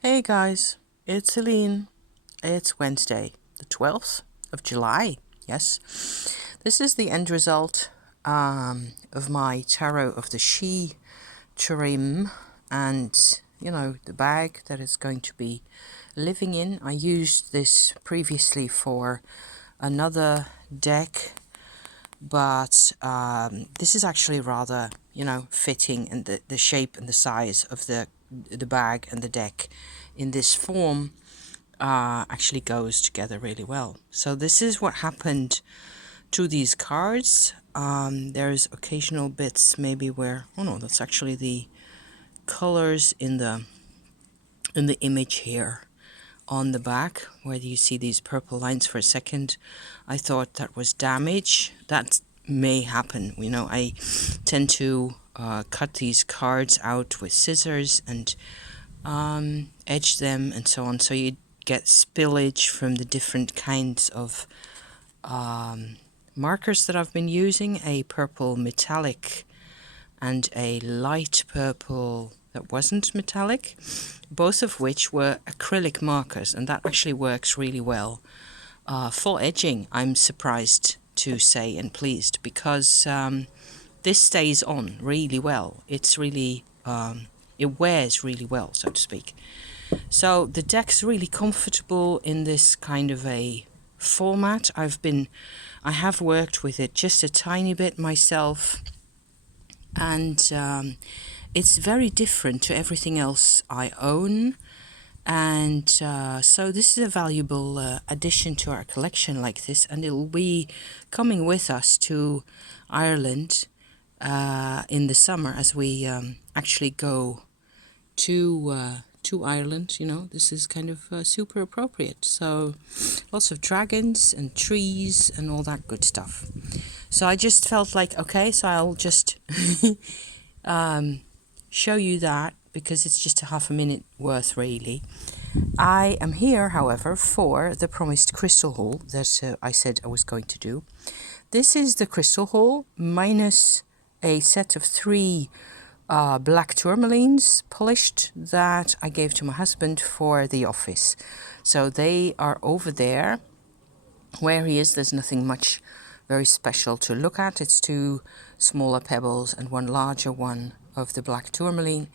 Hey guys, it's Celine. It's Wednesday, the 12th of July. Yes, this is the end result of my tarot of the she trim and the bag that it's going to be living in. I used this previously for another deck, but this is actually rather fitting, and the shape and the size of the bag and the deck in this form actually goes together really well. So this is what happened to these cards. There's occasional bits maybe where, oh no, that's actually the colors in the image here on the back, where you see these purple lines for a second. I thought that was damage. That may happen. I tend to cut these cards out with scissors and edge them and so on, so you get spillage from the different kinds of markers that I've been using. A purple metallic and a light purple that wasn't metallic, both of which were acrylic markers, and that actually works really well for edging, I'm surprised to say and pleased, because this stays on really well. It's really it wears really well, so to speak. So the deck's really comfortable in this kind of a format. I have worked with it just a tiny bit myself, and it's very different to everything else I own. And so this is a valuable addition to our collection like this, and it will be coming with us to Ireland in the summer as we actually go to Ireland. This is kind of super appropriate. So lots of dragons and trees and all that good stuff. So I just felt like, okay, so I'll just show you that, because it's just a half a minute worth really. I am here, however, for the promised crystal haul that I said I was going to do. This is the crystal haul minus a set of 3 black tourmalines polished that I gave to my husband for the office. So they are over there where he is. There's nothing much very special to look at. It's 2 smaller pebbles and 1 larger one of the black tourmaline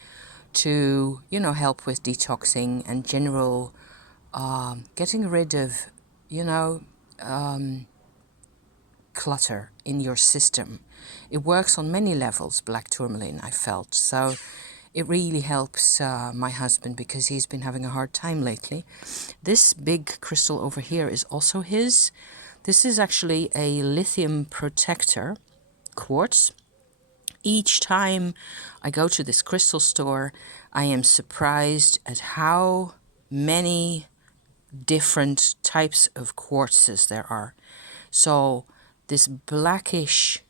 to help with detoxing and general getting rid of clutter in your system. It works on many levels, black tourmaline, I felt. So it really helps my husband, because he's been having a hard time lately. This big crystal over here is also his. This is actually a lithium protector quartz. Each time I go to this crystal store, I am surprised at how many different types of quartzes there are. So this blackish,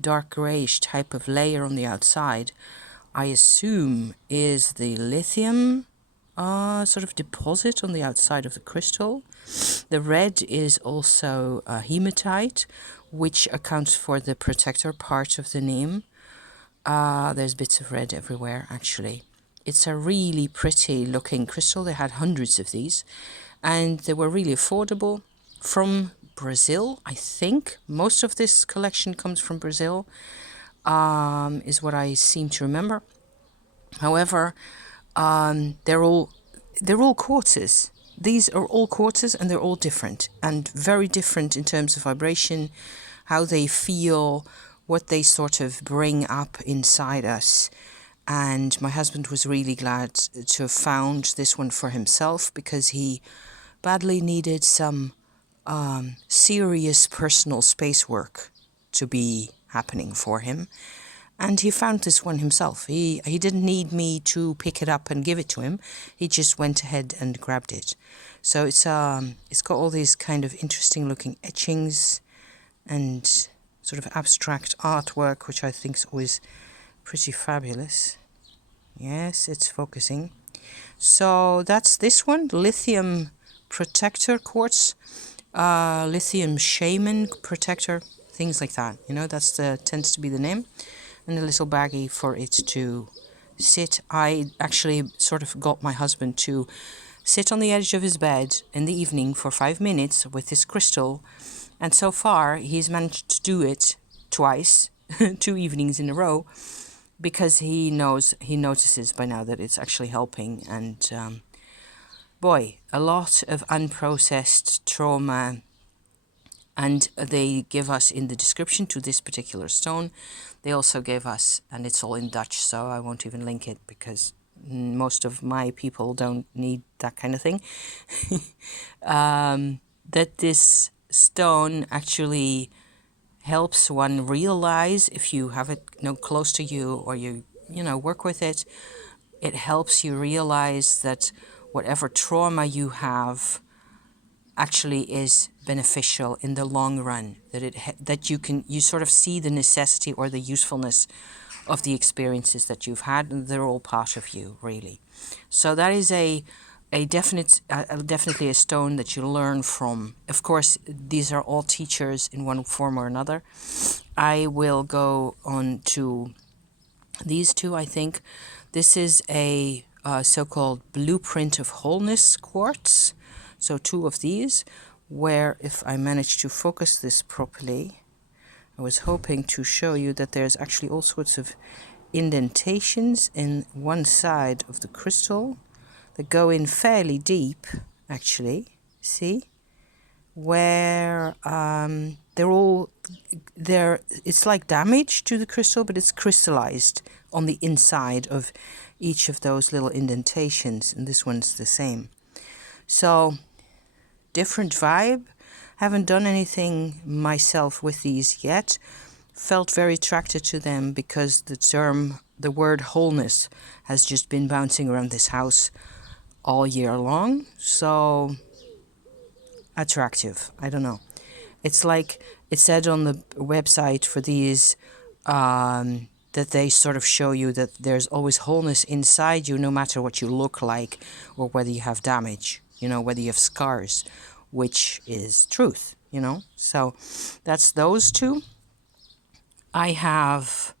dark grayish type of layer on the outside, I assume is the lithium sort of deposit on the outside of the crystal. The red is also hematite, which accounts for the protector part of the name. There's bits of red everywhere, actually. It's a really pretty looking crystal. They had hundreds of these, and they were really affordable. From Brazil, I think. Most of this collection comes from Brazil, is what I seem to remember. However, they're all quartzes. These are all quartzes, and they're all different, and very different in terms of vibration, how they feel, what they sort of bring up inside us. And my husband was really glad to have found this one for himself, because he badly needed some serious personal space work to be happening for him. And he found this one himself. He didn't need me to pick it up and give it to him. He just went ahead and grabbed it. So it's got all these kind of interesting looking etchings and sort of abstract artwork, which I think is always pretty fabulous. Yes, it's focusing. So that's this one, lithium protector quartz, lithium shaman protector, things like that. That's tends to be the name, and a little baggie for it to I actually sort of got my husband to sit on the edge of his bed in the evening for 5 minutes with this crystal. And so far, he's managed to do it twice, 2 evenings in a row, because he notices by now that it's actually helping. And boy, a lot of unprocessed trauma. And they give us in the description to this particular stone, they also gave us, and it's all in Dutch, so I won't even link it because most of my people don't need that kind of thing. That this stone actually helps one realize, if you have it close to you, or you work with it, it helps you realize that whatever trauma you have actually is beneficial in the long run, that you sort of see the necessity or the usefulness of the experiences that you've had, and they're all part of you, really. So that is definitely a stone that you learn from. Of course, these are all teachers in one form or another. I will go on to these two, I think. This is a so-called blueprint of wholeness quartz. So 2 of these, where if I manage to focus this properly, I was hoping to show you that there's actually all sorts of indentations in one side of the crystal that go in fairly deep, actually. See? Where it's like damage to the crystal, but it's crystallized on the inside of each of those little indentations, and this one's the same. So, different vibe. Haven't done anything myself with these yet. Felt very attracted to them because the word wholeness has just been bouncing around this house all year long. So attractive. I don't know. It's like it said on the website for these that they sort of show you that there's always wholeness inside you, no matter what you look like or whether you have damage, whether you have scars, which is truth, So that's those 2. I have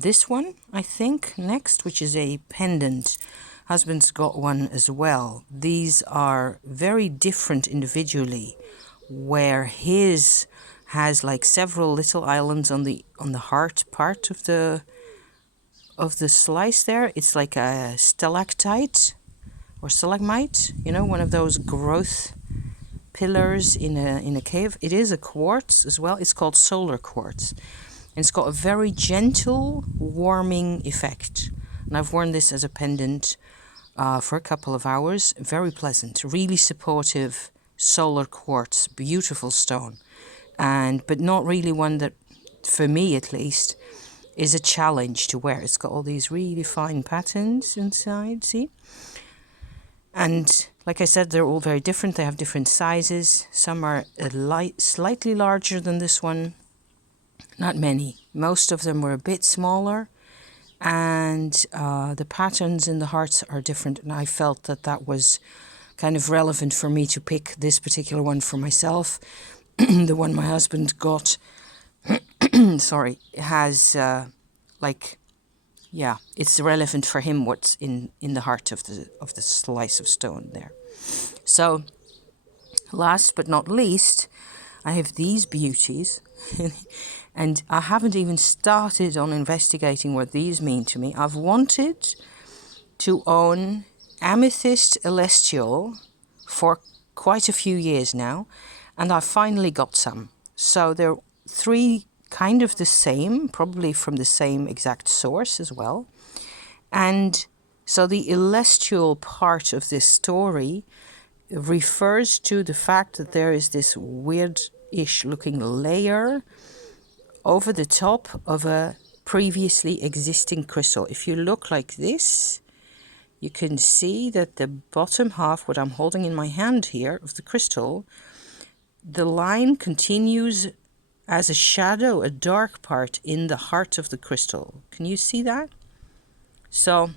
this one, I think, next, which is a pendant. Husband's got one as well. These are very different individually, where his has like several little islands on the heart part of the slice there. It's like a stalactite or stalagmite, one of those growth pillars in a cave. It is a quartz as well. It's called solar quartz. And it's got a very gentle warming effect. And I've worn this as a pendant for a couple of hours. Very pleasant, really supportive solar quartz, beautiful stone. But not really one that, for me at least, is a challenge to wear. It's got all these really fine patterns inside, see? And like I said, they're all very different. They have different sizes. Some are slightly larger than this one. Not many. Most of them were a bit smaller. And the patterns in the hearts are different. And I felt that was kind of relevant for me to pick this particular one for myself. The one my husband got, sorry, has it's relevant for him what's in the heart of the slice of stone there. So, last but not least, I have these beauties, and I haven't even started on investigating what these mean to me. I've wanted to own amethyst celestial for quite a few years now, and I finally got some. So they're 3 kind of the same, probably from the same exact source as well. And so the celestial part of this story refers to the fact that there is this weird-ish looking layer over the top of a previously existing crystal. If you look like this, you can see that the bottom half, what I'm holding in my hand here, of the crystal, the line continues as a shadow, a dark part in the heart of the crystal. Can you see that? So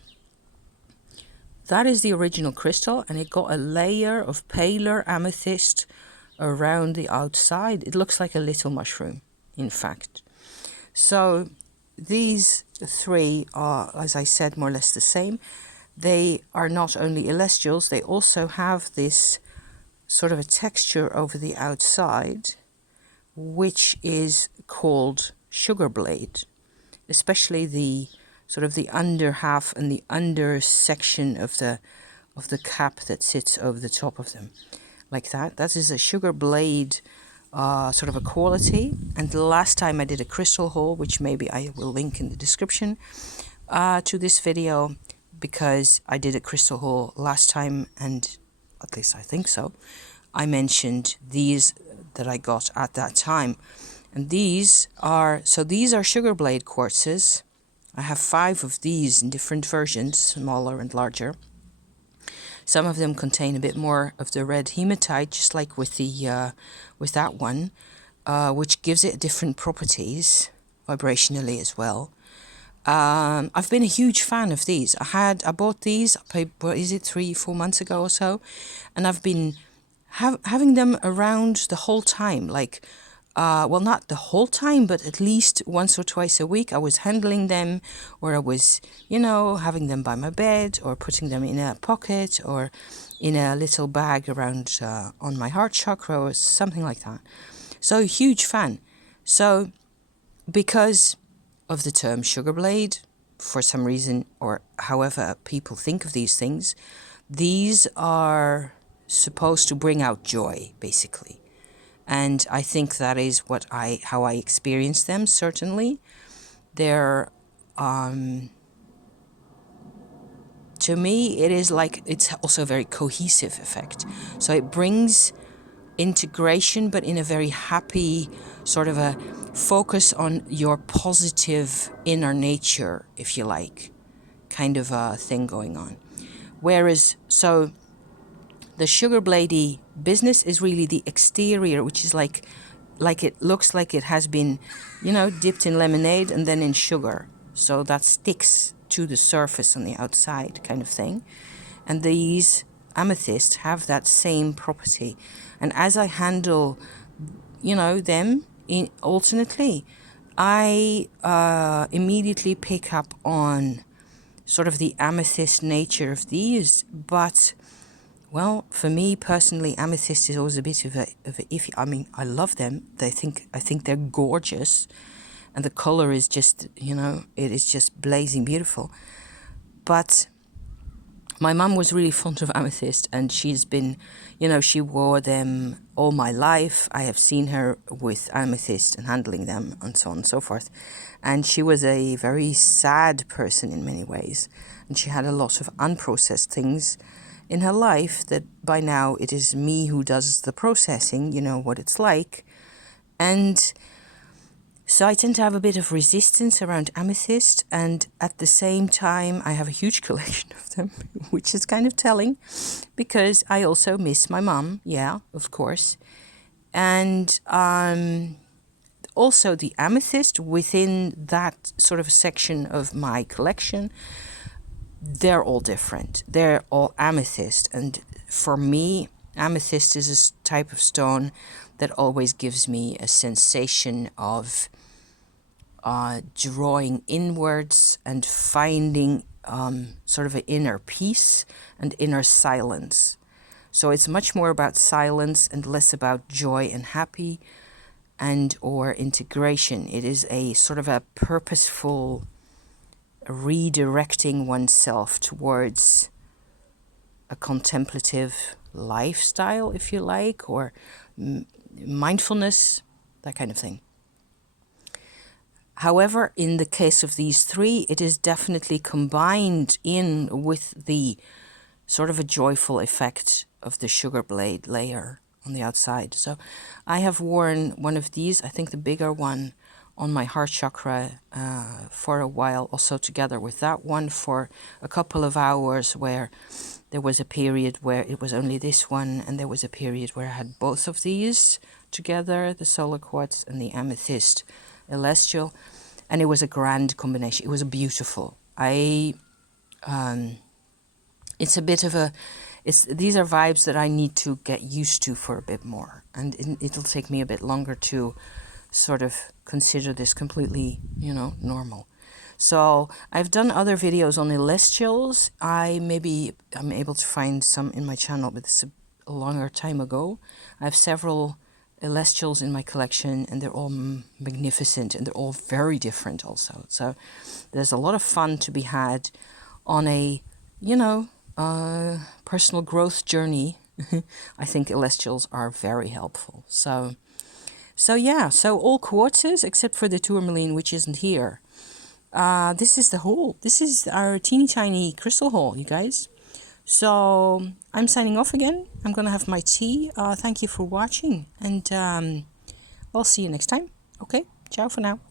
that is the original crystal, and it got a layer of paler amethyst around the outside. It looks like a little mushroom, in fact. So these three are, as I said, more or less the same. They are not only celestials, they also have this sort of a texture over the outside, which is called sugar blade, especially the sort of the under half and the under section of the cap that sits over the top of them, like that. That is a sugar blade sort of a quality. And the last time I did a crystal haul, which maybe I will link in the description to this video, because I did a crystal haul last time, and at least I think so, I mentioned these that I got at that time. And these are sugar blade quartzes. I have 5 of these in different versions, smaller and larger. Some of them contain a bit more of the red hematite, just like with the with that one, which gives it different properties vibrationally as well. I've been a huge fan of these. I bought these, what is it, 3-4 months ago or so, and I've been having them around the whole time, like, well, not the whole time, but at least once or twice a week I was handling them, or I was, having them by my bed, or putting them in a pocket, or in a little bag around on my heart chakra, or something like that. So, huge fan. So, because of the term sugar blade, for some reason, or however people think of these things, these are supposed to bring out joy, basically. And I think that is how I experience them. Certainly, they're to me, it is like, it's also a very cohesive effect. So it brings integration, but in a very happy sort of a focus on your positive inner nature, if you like, kind of a thing going on. Whereas, so the sugar bladey business is really the exterior, which is like it looks like it has been, dipped in lemonade and then in sugar. So that sticks to the surface on the outside, kind of thing. And these amethysts have that same property. And as I handle, them alternately, I immediately pick up on sort of the amethyst nature of these. But, well, for me personally, amethyst is always a bit of a iffy. I mean, I love them. I think they're gorgeous, and the color is just, it is just blazing beautiful. But my mum was really fond of amethyst, and she's been, she wore them all my life. I have seen her with amethyst and handling them and so on and so forth. And she was a very sad person in many ways. And she had a lot of unprocessed things in her life that by now it is me who does the processing, what it's like. And so I tend to have a bit of resistance around amethyst, and at the same time I have a huge collection of them, which is kind of telling, because I also miss my mum, yeah, of course. And also the amethyst within that sort of section of my collection, they're all different. They're all amethyst, and for me, amethyst is a type of stone that always gives me a sensation of drawing inwards and finding sort of an inner peace and inner silence. So it's much more about silence and less about joy and happy and or integration. It is a sort of a purposeful redirecting oneself towards a contemplative lifestyle, if you like, or mindfulness, that kind of thing. However, in the case of these three, it is definitely combined in with the sort of a joyful effect of the sugar blade layer on the outside. So I have worn one of these, I think the bigger one, on my heart chakra for a while, also together with that one for a couple of hours, where there was a period where it was only this one, and there was a period where I had both of these together, the solar quartz and the amethyst celestial, and it was a grand combination. It was beautiful. It's a bit of a, these are vibes that I need to get used to for a bit more, and it'll take me a bit longer to sort of consider this completely, normal. So I've done other videos on celestials. I'm able to find some in my channel, but it's a longer time ago. I have several celestials in my collection, and they're all magnificent, and they're all very different also. So there's a lot of fun to be had on a, personal growth journey. I think celestials are very helpful. So yeah, so all quartzes except for the tourmaline, which isn't here. This is the hole. This is our teeny tiny crystal hole, you guys. So I'm signing off again. I'm gonna have my tea. Thank you for watching, and I'll see you next time. Okay, ciao for now.